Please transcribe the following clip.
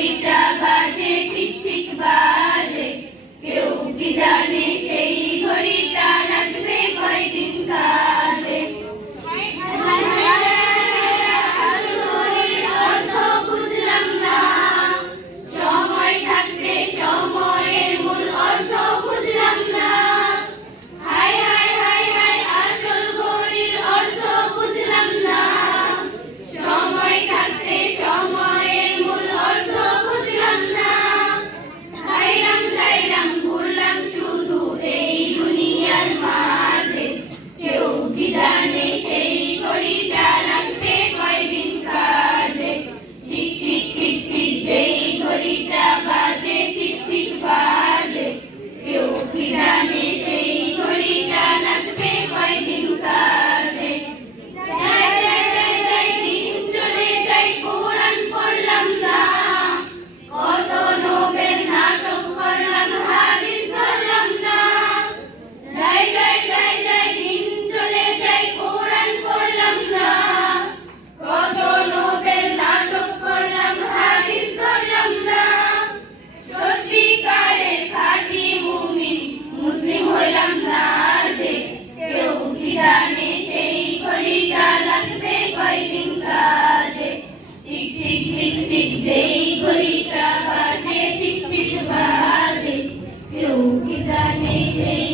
ঘড়িটা বাজে ঠিক ঠিক বাজে। কেউ কি জানে সে ঠিক যেই ঘড়িটা বাজে ঠিক ঠিক বাজে কেউ কি জানে সেই